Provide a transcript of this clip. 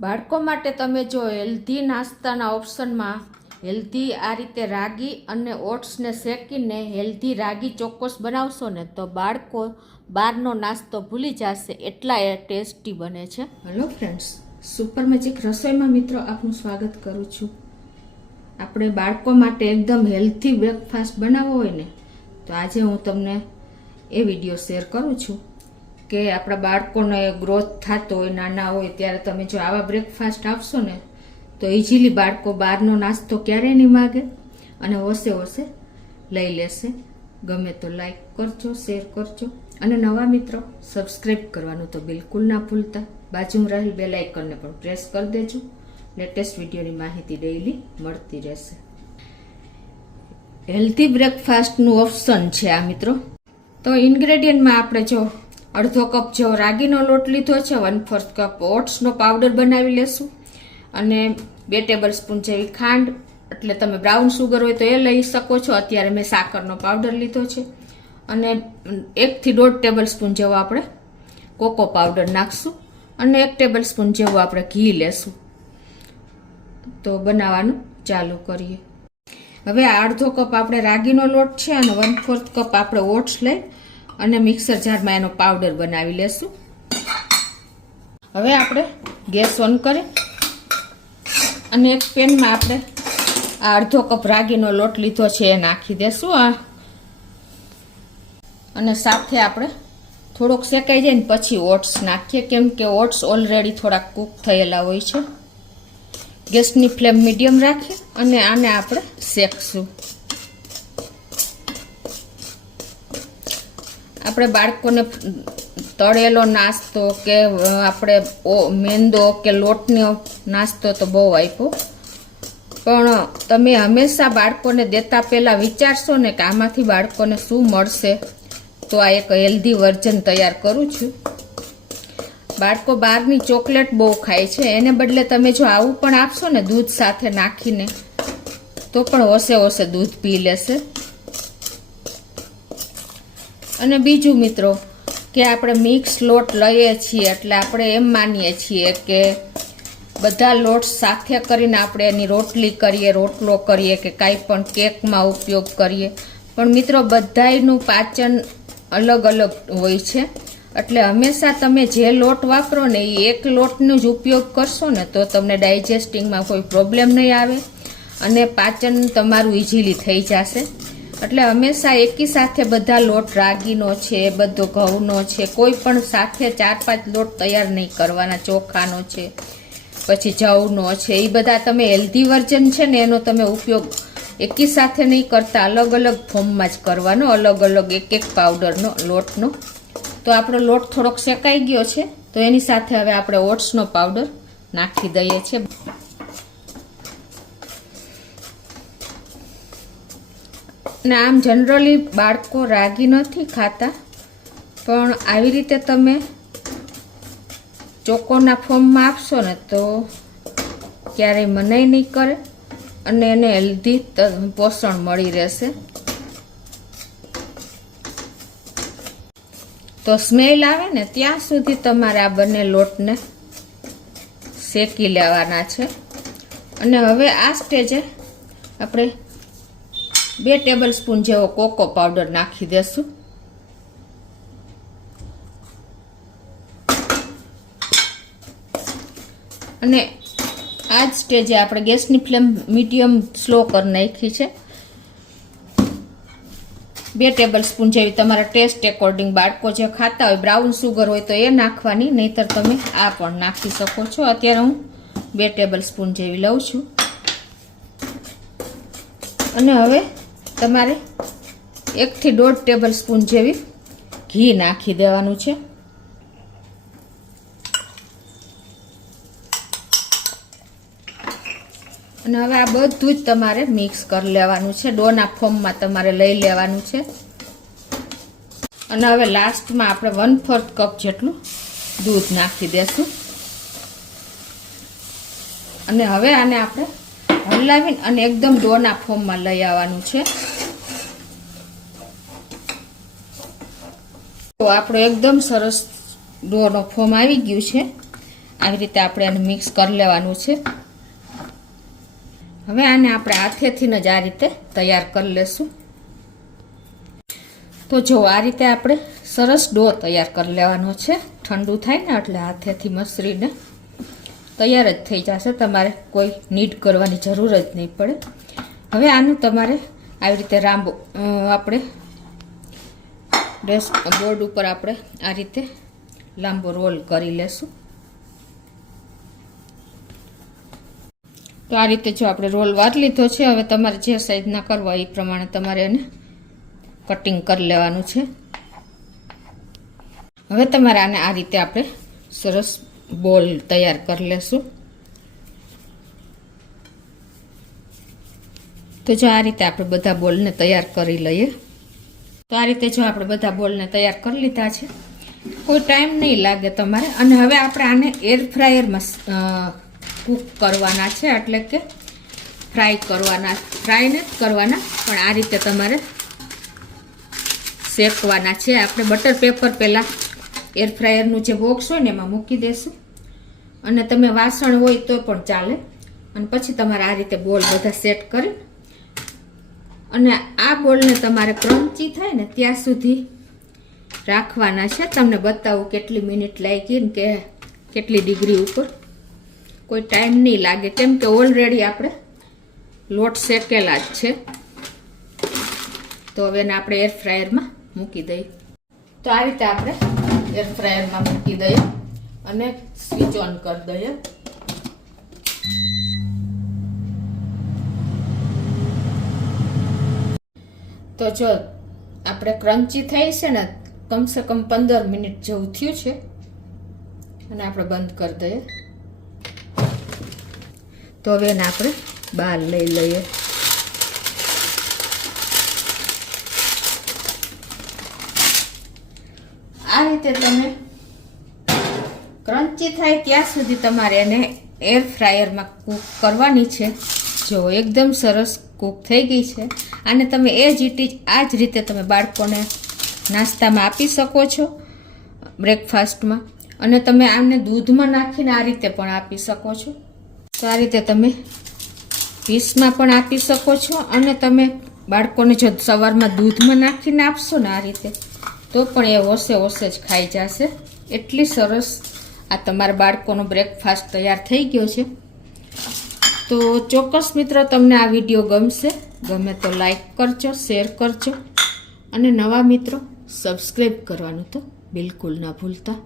બાળકો માટે તમે જો હેલ્ધી નાસ્તાના ઓપ્શનમાં હેલ્ધી આ રીતે રાગી અને ઓટ્સને શેકીને હેલ્ધી રાગી ચોક્કસ બનાવશો ને તો બાળકો બહારનો નાસ્તો ભૂલી જશે, એટલા એ ટેસ્ટી બને છે. હેલો ફ્રેન્ડ્સ, સુપર મેજિક રસોઈમાં મિત્રો આપનું સ્વાગત કરું છું. આપણે બાળકો માટે એકદમ હેલ્ધી બ્રેકફાસ્ટ બનાવવો હોય ને તો આજે હું તમને એ વિડીયો શેર કરું છું કે આપણા બાળકોને ગ્રોથ થતો હોય, નાના હોય ત્યારે તમે જો આવા બ્રેકફાસ્ટ આપશો ને તો ઇઝીલી બાળકો બહારનો નાસ્તો ક્યારેય નહીં માગે અને હોશે હોશે લઈ લેશે. ગમે તો લાઈક કરજો, શેર કરજો અને નવા મિત્રો સબસ્ક્રાઈબ કરવાનું તો બિલકુલ ના ભૂલતા. બાજુમાં રહેલ બેલ આઇકનને પણ પ્રેસ કરી દેજો. લેટેસ્ટ વિડીયોની માહિતી ડેઈલી મળતી રહેશે. હેલ્ધી બ્રેકફાસ્ટનું ઓપ્શન છે આ મિત્રો. તો ઇન્ગ્રેડિયન્ટમાં આપણે જો અડધો કપ જેવો રાગીનો લોટ લીધો છે, 1/4 કપ ઓટ્સનો પાવડર બનાવી લેશું અને 2 ટેબલ સ્પૂન જેવી ખાંડ, એટલે તમે બ્રાઉન સુગર હોય તો એ લઈ શકો છો. અત્યારે મેં સાકરનો પાવડર લીધો છે અને 1 થી 1.5 ટેબલ સ્પૂન જેવો આપણે કોકો પાવડર નાખશું અને 1 ટેબલ સ્પૂન જેવું આપણે ઘી લેશું. તો બનાવવાનું ચાલુ કરીએ. હવે આ અડધો કપ આપણે રાગીનો લોટ છે અને 1/4 કપ આપણે ઓટ્સ લઈ અને મિક્સર જારમાં એનો પાવડર બનાવી લેશું. હવે આપણે ગેસ ઓન કરી અને એક પેનમાં આપણે આ અડધો કપ રાગીનો લોટ લીધો છે એ નાખી દેશું અને સાથે આપણે થોડોક શેકાઈ જાય ને પછી ઓટ્સ નાખીએ, કેમ કે ઓટ્સ ઓલરેડી થોડાક કૂક થયેલા હોય છે. ગેસની ફ્લેમ મીડિયમ રાખી અને આને આપણે શેકશું. આપણે બાળકોને તળેલો નાસ્તો કે આપણે મેંદો કે લોટનો નાસ્તો તો બહુ આપ્યો, પણ તમે હંમેશા બાળકોને દેતા પહેલાં વિચારશો ને કે આમાંથી બાળકોને શું મળશે. તો આ એક હેલ્ધી વર્ઝન તૈયાર કરું છું. બાળકો બહારની ચોકલેટ બહુ ખાય છે, એને બદલે તમે જો આવું પણ આપશો ને દૂધ સાથે નાખીને તો પણ હોશે હોશે દૂધ પી લેશે. અને બીજું મિત્રો કે આપણે મિક્સ લોટ લઈએ છીએ એટલે આપણે એમ માનીએ છીએ કે બધા લોટ સાથે કરીને આપણે એની રોટલી કરીએ, રોટલો કરીએ કે કાંઈ પણ કેકમાં ઉપયોગ કરીએ, પણ મિત્રો બધાયનું પાચન અલગ અલગ હોય છે. એટલે હંમેશા તમે જે લોટ વાપરો ને એ એક લોટનો જ ઉપયોગ કરશો ને તો તમને ડાયજેસ્ટિંગમાં કોઈ પ્રોબ્લેમ નહીં આવે અને પાચન તમારું ઇઝીલી થઈ જશે. એટલે હંમેશા એકી સાથે બધા લોટ, રાગીનો છે, બધો ઘઉંનો છે, કોઈ પણ સાથે 4-5 લોટ તૈયાર નહીં કરવાના. ચોખાનો છે, પછી જવનો છે, એ બધા તમે હેલ્ધી વર્ઝન છે ને એનો તમે ઉપયોગ એકી સાથે નહીં કરતા, અલગ અલગ ફોર્મમાં જ કરવાનો, અલગ અલગ એક પાવડરનો લોટનો. તો આપણો લોટ થોડોક શેકાઈ ગયો છે તો એની સાથે હવે આપણે ઓટ્સનો પાવડર નાખી દઈએ છીએ. અને આમ જનરલી બાળકો રાગી નથી ખાતા, પણ આવી રીતે તમે ચોકોના ફોર્મમાં આપશો ને તો ક્યારેય મનાઈ નહીં કરે અને એને હેલ્ધી પોષણ મળી રહેશે. તો સ્મેલ આવે ને ત્યાં સુધી તમારે આ બંને લોટને શેકી લેવાના છે. અને હવે આ સ્ટેજે આપણે 2 ટેબલ સ્પૂન જેવો કોકો પાવડર નાખી દેશું. અને આ જ સ્ટેજે આપણે ગેસની ફ્લેમ મીડિયમ સ્લો કરી નાખી છે. 2 ટેબલ સ્પૂન જેવી તમારા ટેસ્ટ એકોર્ડિંગ બાળકો જે ખાતા હોય, બ્રાઉન સુગર હોય તો એ નાખવાની, નહીતર તમે આ પણ નાખી શકો છો. અત્યારે હું 2 ટેબલ સ્પૂન જેવી લઉં છું. અને હવે તમારે 1 થી 1.5 ટેબલ સ્પૂન જેવી ઘી નાખી દેવાનું છે. અને હવે આ બધું જ તમારે મિક્સ કરી લેવાનું છે. ડોના ફોર્મમાં તમારે લઈ લેવાનું છે. અને હવે લાસ્ટમાં આપણે 1/4 કપ જેટલું દૂધ નાખી દેશું. અને હવે આને આપણે હલાવીને અને એકદમ ડોના ફોર્મમાં લઈ આવવાનું છે. તો આપણો એકદમ સરસ ડોનો ફોર્મ આવી ગયું છે. આવી રીતે આપણે આને મિક્સ કરી લેવાનું છે. હવે આને આપણે હાથેથી જ આ રીતે તૈયાર કરી લેશું. તો જો આ રીતે આપણે સરસ ડો તૈયાર કરી લેવાનો છે. ઠંડુ થાય ને એટલે હાથેથી મસરીને તૈયાર જ થઈ જશે. તમારે કોઈ નીટ કરવાની જરૂર જ નહીં પડે. હવે આનું તમારે આવી રીતે આપણે બોર્ડ ઉપર આપણે આ રીતે લાંબો રોલ કરી લેશું. તો આ રીતે જો આપણે રોલ વારી લીધો છે. હવે તમારે જે સાઈઝના કરવા એ પ્રમાણે તમારે એને કટિંગ કરી લેવાનું છે. હવે તમારે આને આ રીતે આપણે સરસ બોલ તૈયાર કરી લેશું. તો જો આ રીતે આપણે બધા બોલને તૈયાર કરી લઈએ. તો આ રીતે જો આપણે બધા બોલને તૈયાર કરી લીધા છે. કોઈ ટાઈમ નહીં લાગે તમારે. અને હવે આપણે આને એર ફ્રાયરમાં કૂક કરવાના છે, એટલે કે ફ્રાય કરવાના. ફ્રાય નથી કરવાના, પણ આ રીતે તમારે શેકવાના છે. આપણે બટર પેપર પહેલાં એર ફ્રાયરનું જે બોક્સ હોય ને એમાં મૂકી દેશું. અને તમે વાસણ હોય તો પણ ચાલે. અને પછી તમારે આ રીતે બોલ બધા સેટ કરી અને આ બોલને તમારે ક્રન્ચી થાય ને ત્યાં સુધી રાખવાના છે. તમને બતાવું કેટલી મિનિટ લાગી ને કે કેટલી ડિગ્રી ઉપર. કોઈ ટાઈમ નહીં લાગે, કેમ કે ઓલરેડી આપણે લોટ શેકેલા જ છે. તો હવે એને આપણે એર ફ્રાયરમાં મૂકી દઈએ. તો આ રીતે આપણે એર ફ્રાયરમાં મૂકી દઈએ અને સ્વિચ ઓન કરી દઈએ. તો જો આપણે ક્રન્ચી થઈ છે ને, કમસે કમ 15 મિનિટ જેવું થયું છે. અને આપણે બંધ કરી દઈએ. તો હવે એને આપણે બહાર લઈ લઈએ. આ રીતે તમે ક્રન્ચી થાય ત્યાં સુધી તમારે એને એર ફ્રાયરમાં કૂક કરવાની છે. જો એકદમ સરસ કૂક થઈ ગઈ છે. આને તમે આ જ રીતે તમે બાળકોને નાસ્તામાં આપી શકો છો, બ્રેકફાસ્ટમાં. અને તમે આને દૂધમાં નાખીને આ રીતે પણ આપી શકો છો. તો આ રીતે તમે પીસમાં પણ આપી શકો છો. અને તમે બાળકોને જો સવારમાં દૂધમાં નાખીને આપશો ને આ રીતે, તો પણ એ હોશે જ ખાઈ જશે. એટલી સરસ આ તમારા બાળકોનો બ્રેકફાસ્ટ તૈયાર થઈ ગયો છે. તો ચોક્કસ મિત્રો તમને આ વિડીયો ગમે તો લાઈક કરજો, શેર કરજો અને નવા મિત્રો સબસ્ક્રાઈબ કરવાનું તો બિલકુલ ના ભૂલતા.